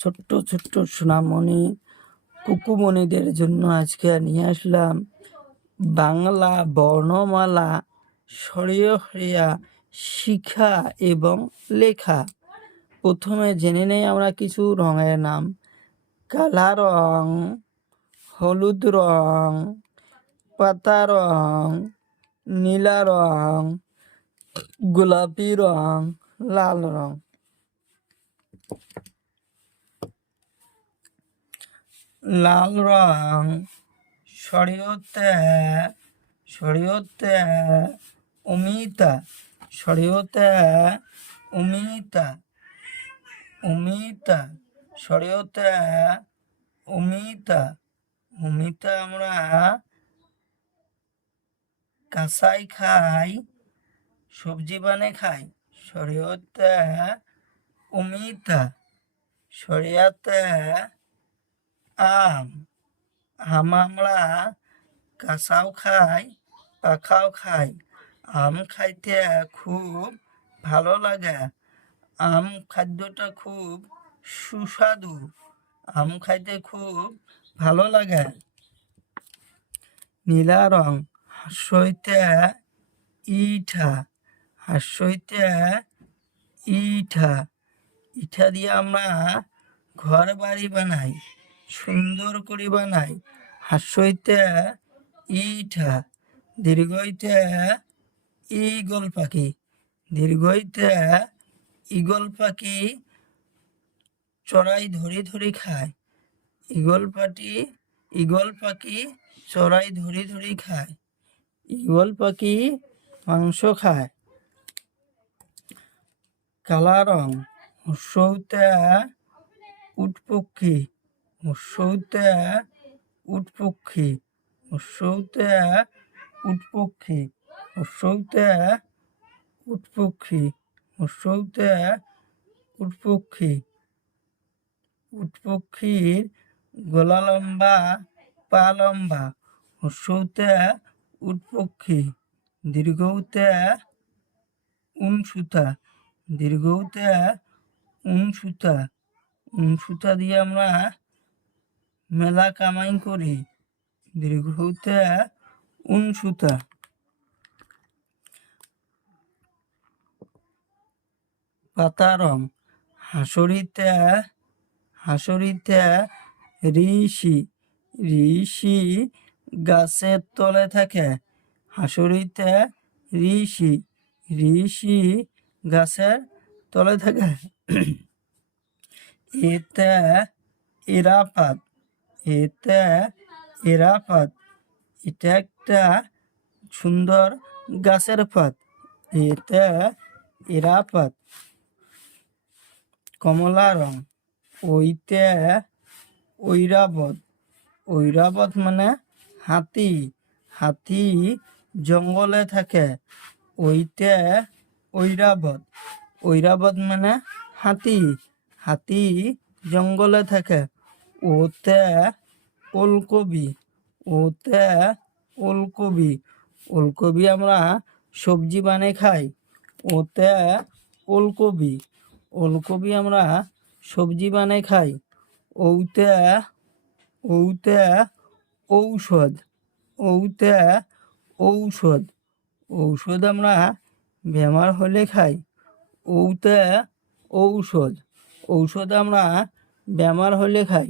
ছোট্ট ছোট্ট সোনামণি কুকুমণিদের জন্য আজকে নিয়ে আসলাম বাংলা বর্ণমালা সরিয়া শিখা এবং লেখা। প্রথমে জেনে নেই আমরা কিছু রঙের নাম। কালা রং, হলুদ রং, পাতা রং, নীলা রং, গোলাপি রং, লাল রং। লাল রং সরিয়তে অমিতা, সরিয়তে অমিতা, অমিতা, সরিয়তে অমিতা। অমিতা আমরা কাঁচাই খাই, সবজি বানিয়ে খাই। সরিয়তে অমিতা, সরিয়াতে আম। আম আমরা কাঁচাও খাই, পাখাও খাই। আম খাইতে খুব ভালো লাগে। আম খাদ্যটা খুব সুস্বাদু। আম খাইতে খুব ভালো লাগে। নীলা রং হাসইতে ইঠা, হাসইতে ইঠা। ইঠা দিয়ে আমরা ঘর বাড়ি বানাই, সুন্দর করে বানাই। হাসইতে ইঠা। দীর্ঘইতে ঈগল পাখি, দীর্ঘইতে ঈগল পাখি চড়াই ধরি ধরি খায়। ঈগল পাখি চড়াই ধরি ধরি খায়। ঈগল পাখি মাংস খায়। কালা রং হর্ষৌতে উটপক্ষী, হর্ষৌতে উটপক্ষী, হর্ষৌতে উটপক্ষী, হর্ষৌতে উটপক্ষী, হর্ষৌতে উটপক্ষী। উটপক্ষীর গলা লম্বা, পা লম্বা। হর্ষৌতে উটপক্ষী। দীর্ঘৌতে উনসুতা, দীর্ঘৌতে উনসুতা। উনসুতা দিয়ে আমরা মেলা কামাই করি। দীর্ঘৌতে উনসুতা। পাতা রং হাসরিতে ঋষি, ঋষি গাছের তলে থাকে। হাসরিতে ঋষি, ঋষি গাছের তলে থাকে। এতে এরাপাত, এতে এরাপাত। এটা একটা সুন্দর গাছের পাত। এতে এরাপাত। কমলা রং ওইতে ঐরাবত, ঐরাবত মানে হাতি। হাতি জঙ্গলে থাকে। ওইতে ঐরাবত, ঐরাবত মানে হাতি। হাতি জঙ্গলে থাকে। ওতে ওলকবি, ওতে ওলকবি। ওলকবি আমরা সবজি বানিয়ে খাই। ওতে ওলকবি, ওলকবি আমরা সবজি বানিয়ে খাই। ওতে ঔষধ, ওতে ঔষধ। ঔষধ আমরা বেমার হলে খাই। ওতে ঔষধ, ঔষধ আমরা বেমার হলে খাই।